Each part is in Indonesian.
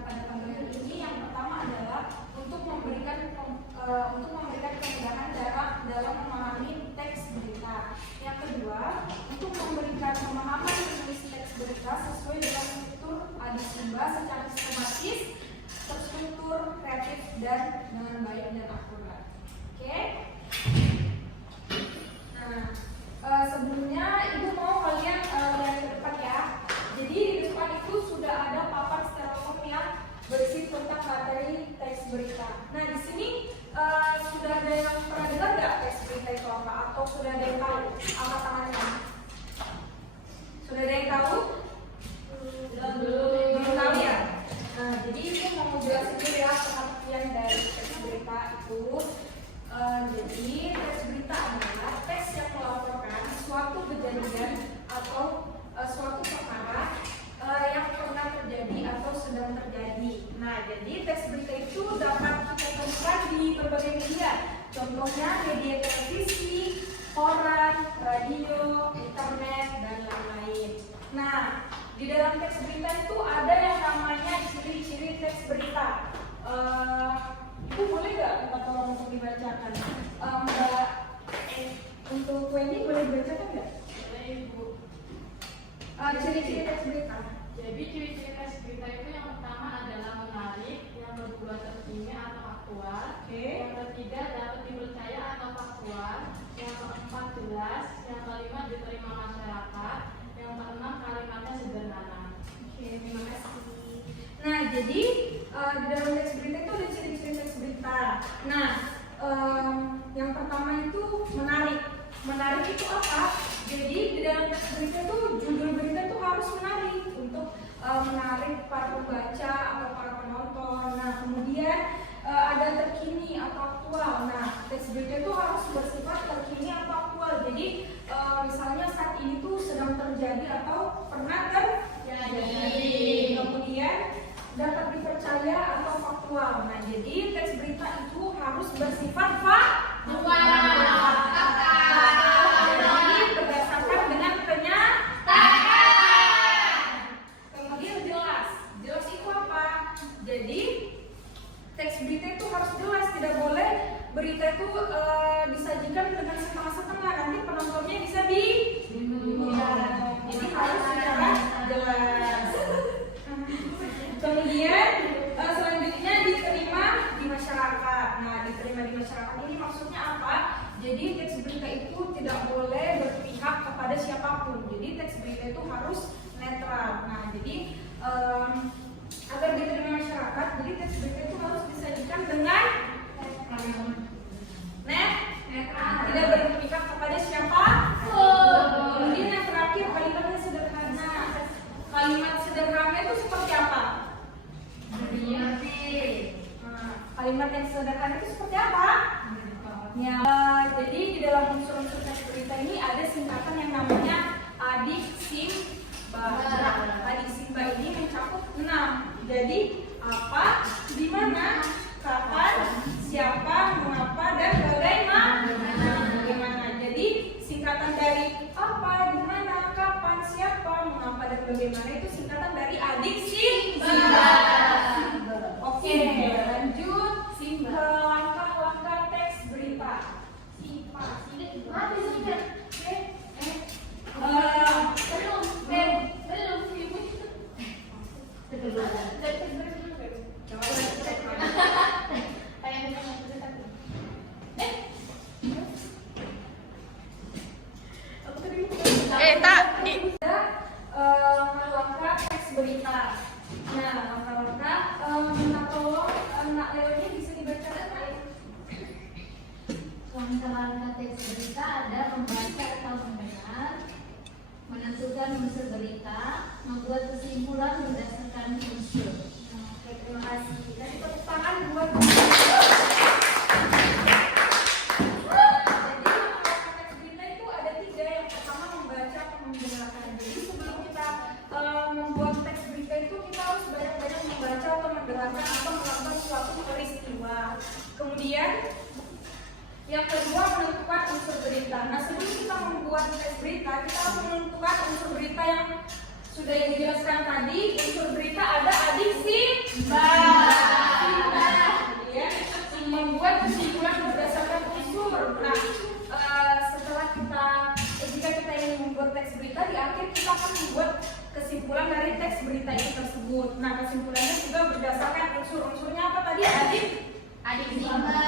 pada pembagian ini yang pertama adalah untuk memberikan kemudahan dalam memahami teks berita. Yang kedua, untuk memberikan pemahaman menulis teks berita sesuai dengan struktur adisimbah secara sistematis, terstruktur, kreatif, dan dengan baik dan akurat. Oke? Nah, sebelumnya Ibu mau kalian lihat ke depan ya. Jadi di depan itu sudah ada papan styrofoam yang berisi tentang materi teks berita. Nah, di sini sudah ada yang pernah dengar nggak teks berita itu apa? Atau sudah ada yang tahu? Angkat tangannya. Sudah ada yang tahu? Belum tahu ya? Nah, jadi itu mau jelasin dulu ya pengertian dari teks berita itu. Jadi teks berita adalah teks yang melaporkan suatu kejadian atau suatu perkara yang pernah terjadi atau sedang terjadi. Nah, jadi teks berita itu dapat kita temukan di berbagai media. Contohnya media televisi, koran, radio, internet, dan lain-lain. Nah, di dalam teks berita itu ada yang namanya ciri-ciri teks berita. Itu boleh nggak kita tolong untuk dibacakan? Untuk Wendy boleh dibacakan nggak? Boleh, Ibu. Ciri-ciri teks berita. Jadi ciri-ciri teks berita itu yang pertama adalah menarik, yang kedua terkini atau aktual, yang ketiga dapat dipercaya atau faktual, yang keempat jelas, yang kelima diterima masyarakat, yang keenam kalimatnya sederhana. Oke, terima kasih. Nah, jadi di dalam teks berita itu ada ciri-ciri teks berita. Nah, yang pertama itu menarik. Menarik itu apa? Jadi di dalam teks berita itu judul berita itu harus menarik untuk menarik para pembaca atau para penonton. Nah, kemudian ada terkini atau aktual. Nah, teks berita itu harus bersifat terkini atau aktual. Jadi misalnya saat ini tuh sedang terjadi atau pernah terjadi. Kemudian dapat dipercaya atau faktual. Nah, jadi teks berita itu harus bersifat faktual. Jadi berdasarkan dengan kenyataan. Kemudian jelas. Jelas itu apa? Jadi teks berita itu harus jelas. Tidak boleh berita itu disajikan dengan setengah-setengah. Nanti penontonnya bisa bingung. Jadi harus secara jelas. Kemudian selanjutnya diterima di masyarakat. Nah, diterima di masyarakat ini maksudnya apa? Jadi teks berita itu tidak boleh berpihak kepada siapapun. Jadi teks berita itu harus netral. Nah, jadi agar diterima masyarakat, jadi teks berita itu harus disajikan dengan netral, tidak berpihak kepada siapapun. Kemudian yang terakhir kalimatnya sederhana. Kalimat sederhana itu seperti apa? Kalimat yang sederhana itu seperti apa? Ya, jadi di dalam unsur-unsur teks berita ini ada singkatan yang namanya adiksimbah. Adiksimbah ini mencakup 6. Jadi apa, di mana, kapan, siapa, mengapa, dan bagaimana. Jadi singkatan dari apa, di mana, kapan, siapa, mengapa, dan bagaimana itu singkatan dari adiksimbah. Oke, lanjut ke langkah-langkah teks berita. Langkah teks berita. Nah, langkah-langkah minta tolong Nak Leo ini bisa dibacakan. Langkah-langkah teks berita ada membaca atau mendengar, menentukan unsur berita, membuat kesimpulan berdasarkan unsur. Oke, terima kasih. Kasih tepuk tangan buat kemudian yang kedua menentukan unsur berita. Nah, sebelum kita membuat teks berita, kita harus menentukan unsur berita yang sudah dijelaskan tadi. Unsur berita ada adiksimbah. Nah, kesimpulannya juga berdasarkan unsur-unsurnya apa tadi, Adit? Adik Zimba.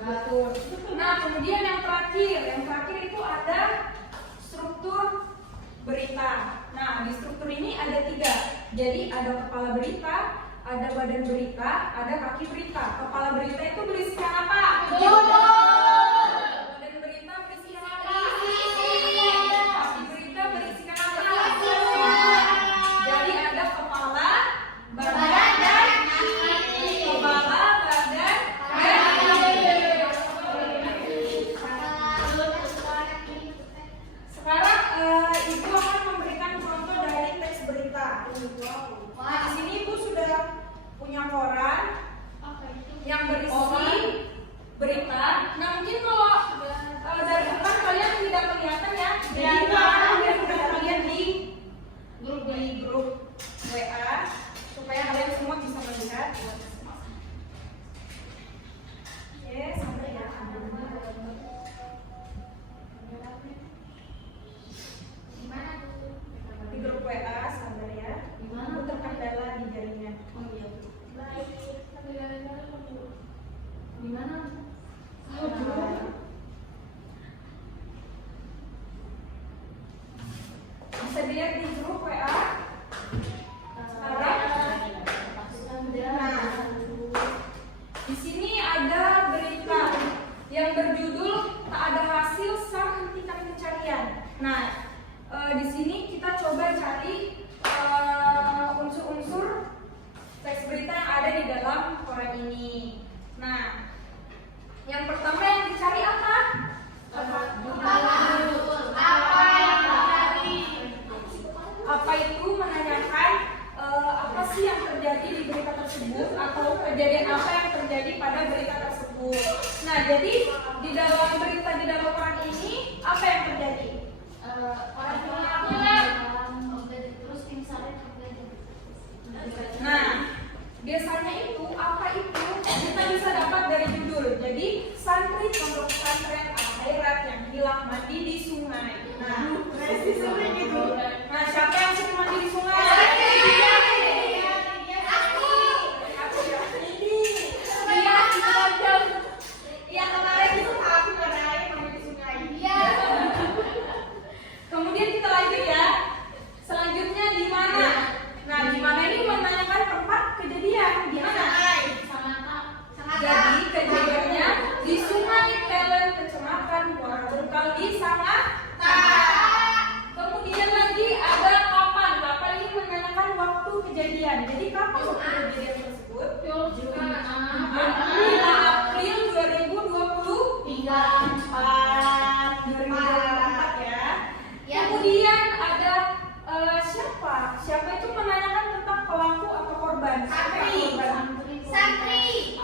Betul. Nah, kemudian yang terakhir itu ada struktur berita. Nah, di struktur ini ada 3. Jadi ada kepala berita, ada badan berita, ada kaki berita. Kepala berita itu berisikan apa? Badan berita berisikan apa? Kaki berita berisikan apa? Jadi ada kepala, badan, dan kaki. Kepala, badan, dan kaki. Sekarang Ibu akan memberikan contoh dari teks berita. Nah, di sini Ibu sudah punya koran yang berisi berita. Nah, mungkin kalau dari depan kalian tidak kelihatan ya. Jadi biar kalian di grup WA supaya kalian semua bisa melihat. Oke, sampai ya. Di grup WA sabar ya. Aku terkendala di jaringan. Gimana? Bisa dilihat di grup WA. Sekarang, nah, di sini ada berita yang berjudul tak ada hasil SAR hentikan pencarian. Nah, di sini kita coba cari unsur-unsur teks berita yang ada di dalam koran ini. Nah, yang pertama yang dicari apa? Apa itu menanyakan apa sih yang terjadi di berita tersebut atau kejadian apa yang terjadi pada berita tersebut. Nah, jadi di dalam berita di dalam koran ini apa yang terjadi? Nah, biasanya itu apa itu kita bisa dapat dari judul. Jadi santri pondok pesantren akhirat yang hilang mandi di sungai. Nah, gitu. Nah, siapa yang sering mandi di sungai? Iya, kemarin itu aku mandi di sungai. Kemudian kita lanjut ya. Selanjutnya di mana? Nah, di mana ini menanyakan tempat kejadian. Di mana? Jadi kejadiannya di Sungai Telen, Kecamatan Muara Bungkal di Sangatta. Kemudian lagi ada kapan. Kapan ini menanyakan waktu kejadian. Jadi kapan waktu kejadian tersebut? 5 April 2024 ya. Kemudian ada siapa itu menanyakan tentang pelaku atau korban? Santri.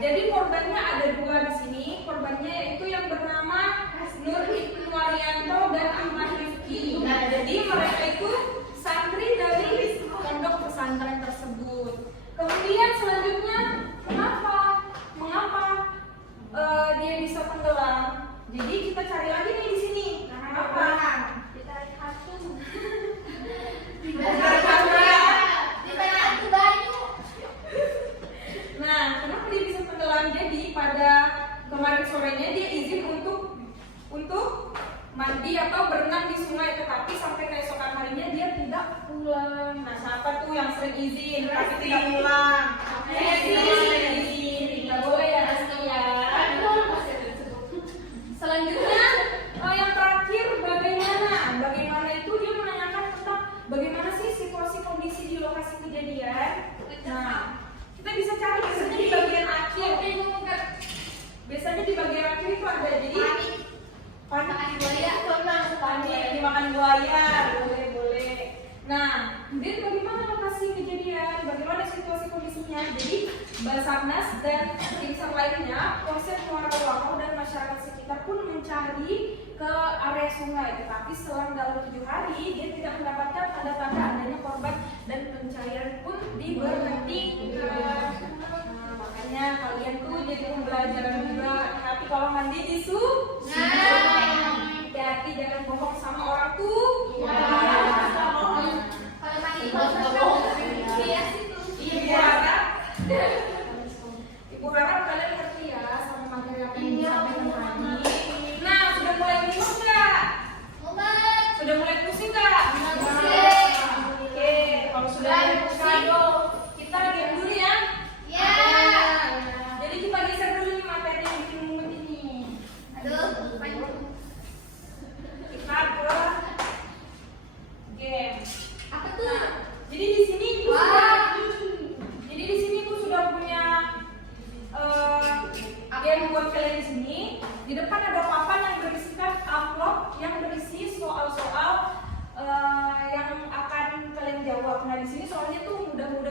Jadi korbannya ada 2 di sini. Korbannya yaitu yang bernama Nur Ibnu Arianto dan Ahmad Rifki. Nah, jadi mereka itu santri dari pondok pesantren tersebut. Kemudian selanjutnya mengapa dia bisa tenggelam? Jadi kita cari lagi nih di sini. Kenapa? Nah, kenapa dia bisa tenggelam? Jadi pada kemarin sorenya dia izin untuk mandi atau berenang di sungai, tetapi sampai keesokan harinya dia tidak pulang. Nah, siapa tuh yang sering izin tapi tidak pulang? Izin, tidak boleh ya, ya. Selanjutnya yang terakhir bagaimana itu dia menanyakan tentang bagaimana sih situasi kondisi di lokasi kejadian. Nah, kita bisa cari biasanya di bagian akhir. Biasanya di bagian akhir itu ada jadi panik dimakan buaya, boleh. Nah, kemudian bagaimana lokasi kejadian, bagaimana situasi kondisinya. Jadi Basarnas dan tim SAR lainnya, Polsek Muara Bungkal dan masyarakat sekitar pun mencari ke area sungai, tetapi selang dalam 7 hari dia tidak mendapatkan tanda-tanda adanya korban dan pencarian pun diberhentikan. Nah, makanya kalian tuh jadi pembelajaran juga. Hati kalau mandi di sungai. Hati jangan bohong sama orang tua. Kalau mandi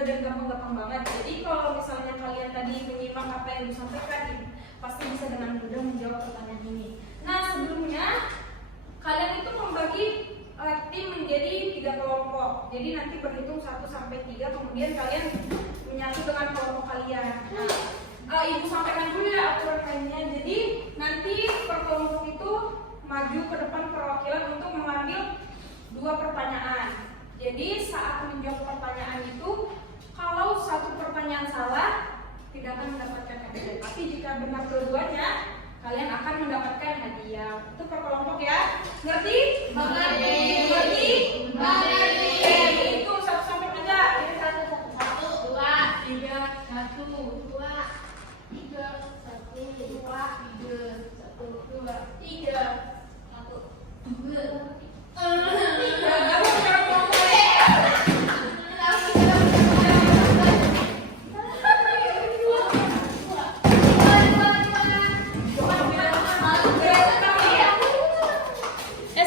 belajar gampang-gampang banget. Jadi kalau misalnya kalian tadi menyimak apa yang Ibu sampaikan, pasti bisa dengan mudah menjawab pertanyaan ini. Nah, sebelumnya kalian itu membagi tim menjadi 3 kelompok. Jadi nanti berhitung 1 sampai 3, kemudian kalian menyatu dengan kelompok kalian. Nah, Ibu sampaikan dulu ya aturan mainnya. Jadi nanti per kelompok itu maju ke depan perwakilan untuk mengambil 2 pertanyaan. Jadi saat menjawab pertanyaan itu, kalau 1 pertanyaan salah, tidak akan mendapatkan hadiah. Tapi jika benar dua-duanya, kalian akan mendapatkan hadiah. Itu per kelompok ya. Ngerti? Mengerti. Ngerti? Mengerti. Itu 1 sampai 3. Ini 1, 1, 2, 3, 1, 2, 3, 1, 2, 3, 1, 2, 3. Baru per kelompok.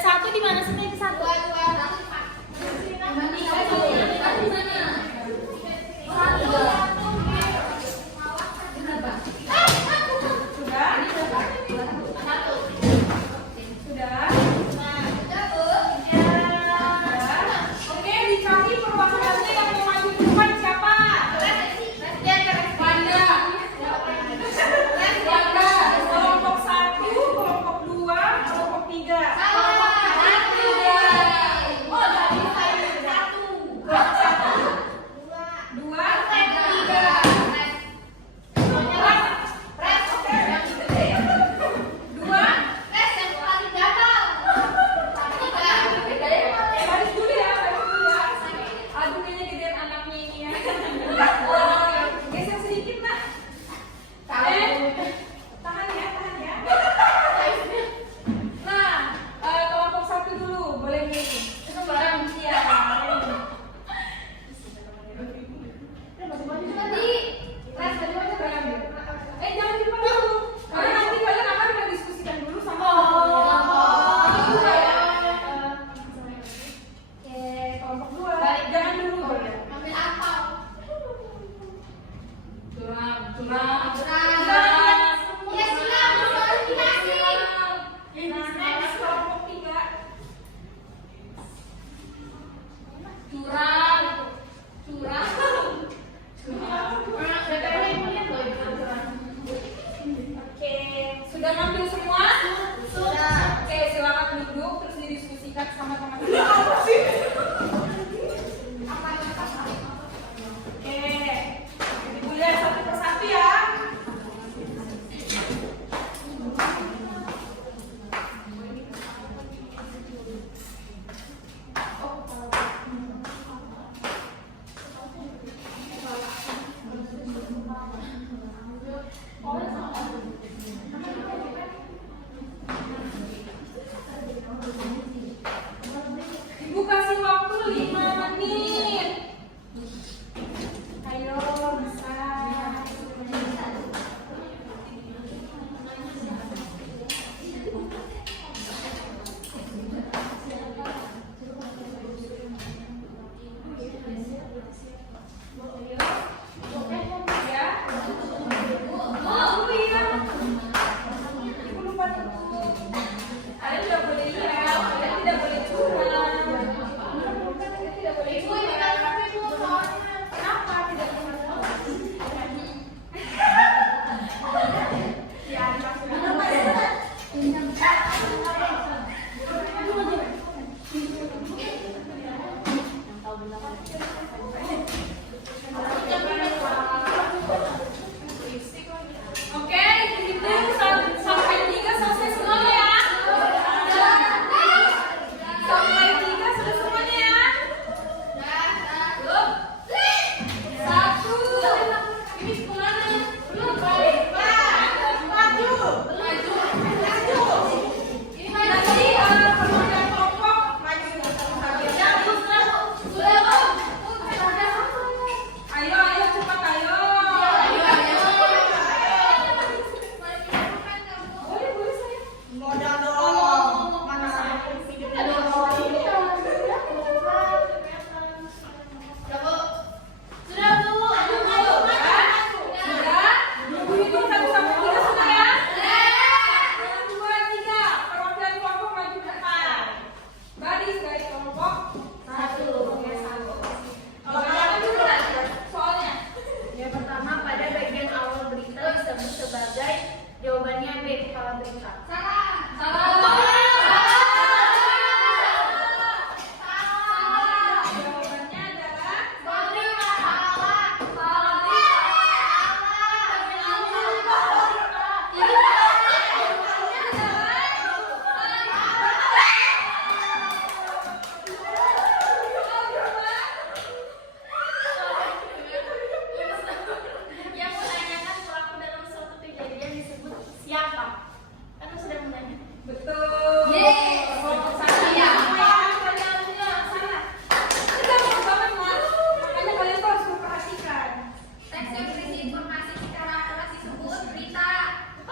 Satu di mana sih? Satu.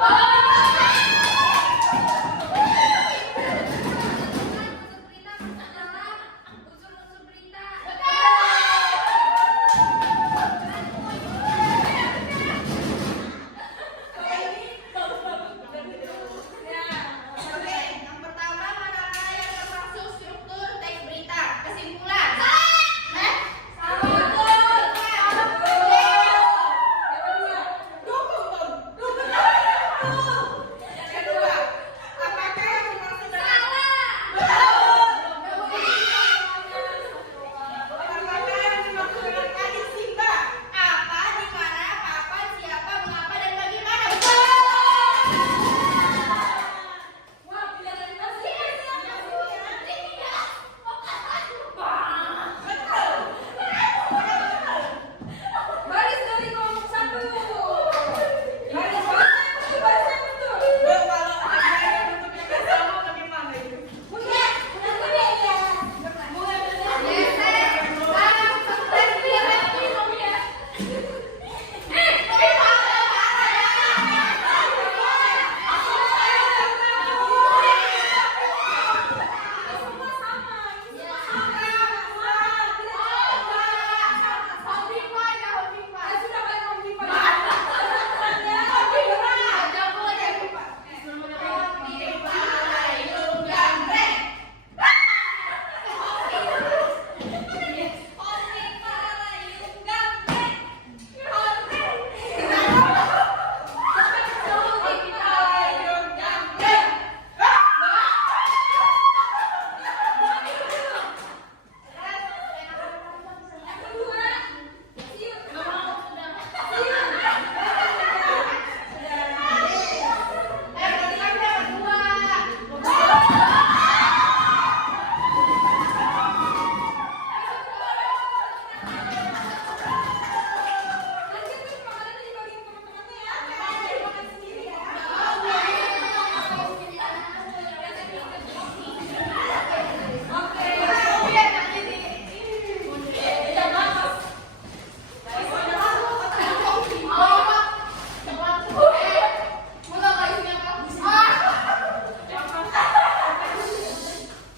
Unsur-unsur berita. Oke, yang pertama manakah yang termasuk struktur teks berita? Kesimpulan. Yang kedua, apakah yang dimaksud dengan apakah yang dimaksud dengan adik Simba? Apa, di mana, kapan, siapa, mengapa, dan bagaimana? Wah, pilihan dari pasti. Baris dari kelompok 1. Baris barisnya betul. Kalau ada yang bentuknya sama, bagaimana itu?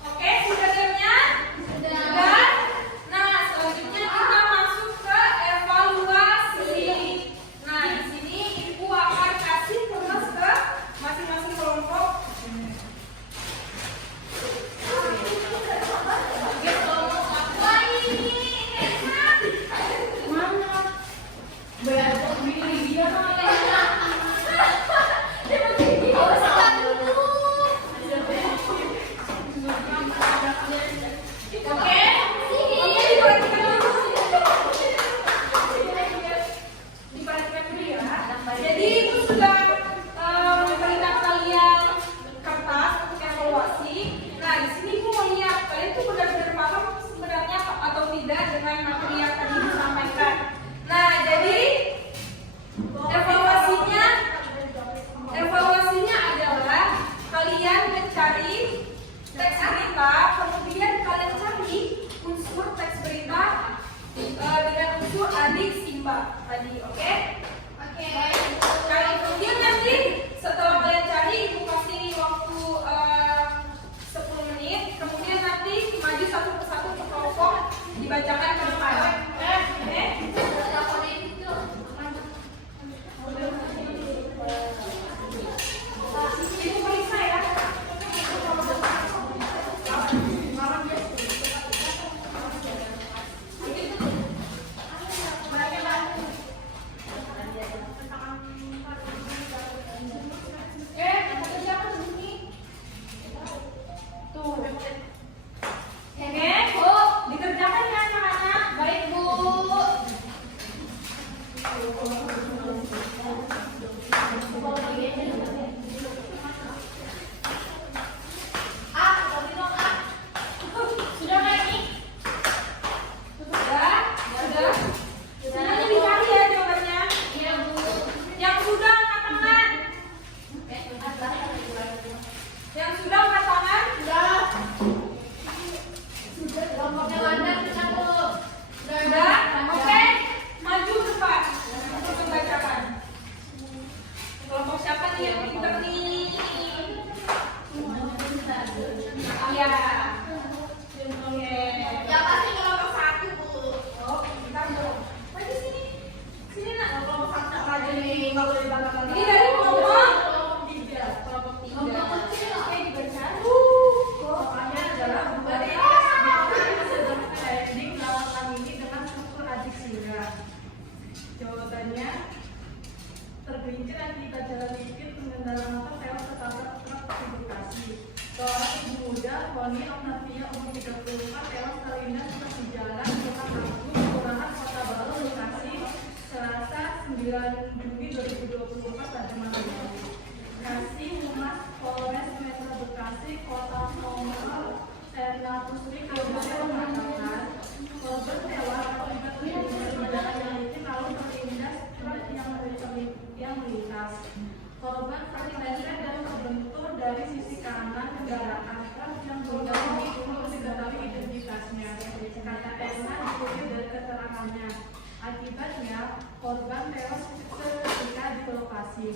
Oke, sudah dengarnya? Sudah. Nah, selanjutnya kita masuk ke evaluasi. Nah, di sini Ibu akan kasih tugas ke masing-masing kelompok. Oke, diperhatikan dulu. Diperhatikan dulu ya. Jadi itu sudah memberikan kalian kertas untuk evaluasi. Nah, di sini Ibu mau lihat kalian tuh benar-benar paham sebenarnya atau tidak dengan materi yang tadi disampaikan. Nah, jadi evaluasinya adalah kalian mencari teks berita, kemudian kalian cari unsur teks berita dengan unsur adik Simba tadi, oke? Nah, kemudian nanti setelah kalian cari, Ibu kasih waktu 10 menit, kemudian nanti maju satu persatu ke kelompok dibacakan ke depan. Oke? Ibu periksa ya. Dikerjakan ya anak-anak. Baik, Bu. Sudah nggak ini? Sudah? Sudah? Semuanya dicari ya jawabannya. Iya, Bu. Yang sudah angkat tangan. Yang sudah angkat tangan. Kelompoknya Wanda, kita, Bu. Sudah? Oke. Maju ke depan untuk membacakan. Jawabannya tergelincir akibat jalan licin pengendara motor tewas tertabrak truk di Bekasi. Seorang ibu muda, Wani Octavia umur 34 tewas terlindas truk di jalan Sultan Agung, Kelurahan Kota Baru, Bekasi, Selasa 9 Juni 2024 pada malam hari. Kasih Humas Polres Metro Bekasi Kota Nomor Serna Pusri Kabupaten mengatakan korban tewas akibat jalan yang licin lalu terlindas truk yang melintas. Korban terpeleset dan terbentur dari sisi kanan kendaraan truk yang belum diketahui identitasnya. Kata Esna dikutip dari keterangannya. Akibatnya korban tewas seketika di lokasi.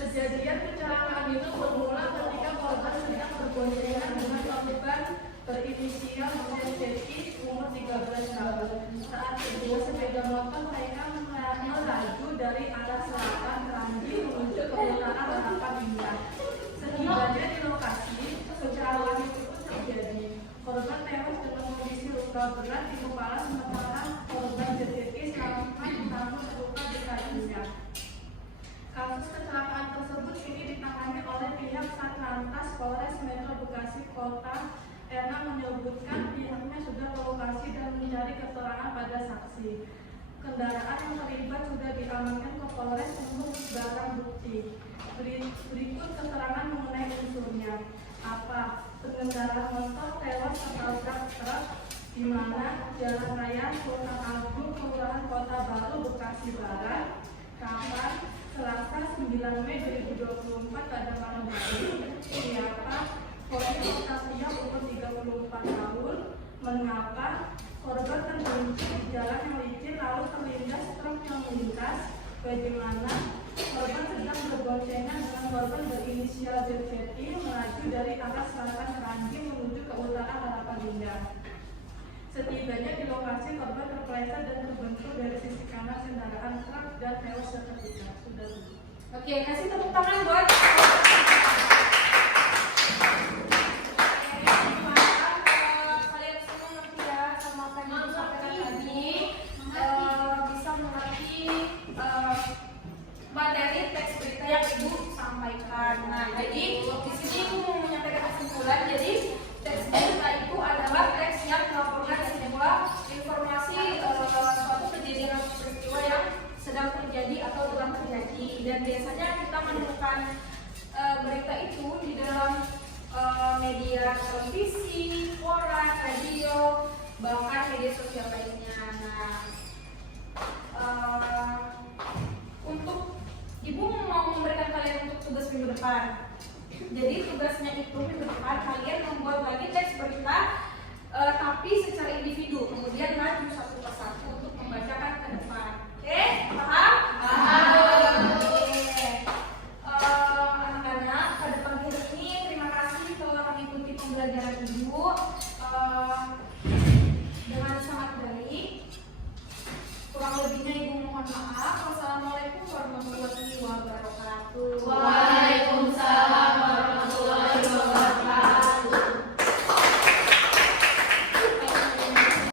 Kejadian kecelakaan itu bermula ketika korban sedang berboncengan dengan korban berinisial ZT umur 13 tahun. Saat kedua sepeda motor mereka melaju dari arah selatan Keranji menuju ke utara Harapan Indah. Setibanya di lokasi, kecelakaan itu pun terjadi. Korban tewas dengan kondisi luka berat di kepala, sementara korban ZT selamat namun terluka di kakinya. Kasus kecelakaan tersebut kini ditangani oleh pihak Satlantas Polres Metro Bekasi Kota. Erna menyebutkan pihaknya sudah ke lokasi dan mencari keterangan pada saksi. Kendaraan yang terlibat sudah diamankan ke Polres untuk barang bukti. Berikut keterangan mengenai unsurnya. Apa? Pengendara motor tewas tertabrak truk di mana Jalan Raya Sultan Agung, Kelurahan Kota Baru, Bekasi Barat. Kapan? Selasa 9 Mei 2024 pada malam hari. Siapa? Korban Octavia umur 34 tahun. Mengapa? Korban tergelincir di jalan yang licin lalu terlindas truk yang melintas. Bagaimana? Korban sedang berboncengan dengan korban berinisial ZT melaju dari arah selatan Keranji menuju ke utara Harapan Indah. Setibanya di lokasi, korban terpeleset dan terbentur dari sisi kanan kendaraan truk dan tewas seketika. Sudah. Oke, kasih tepuk tangan buat kalian semua ngerti ya sama apa yang disampaikan tadi, bisa mengerti materi teks berita yang ibu sampaikan. Nah, jadi di sini ibu mau menyampaikan kesimpulan. Jadi teks berita itu adalah teks yang melaporkan sebuah informasi suatu kejadian atau peristiwa yang sedang terjadi atau telah terjadi, dan biasanya kita menemukan berita itu di dalam media televisi, koran, radio, bahkan media sosial lainnya. Nah, untuk ibu mau memberikan kalian untuk tugas minggu depan. Jadi tugasnya itu minggu depan kalian membuat lagi teks berita, tapi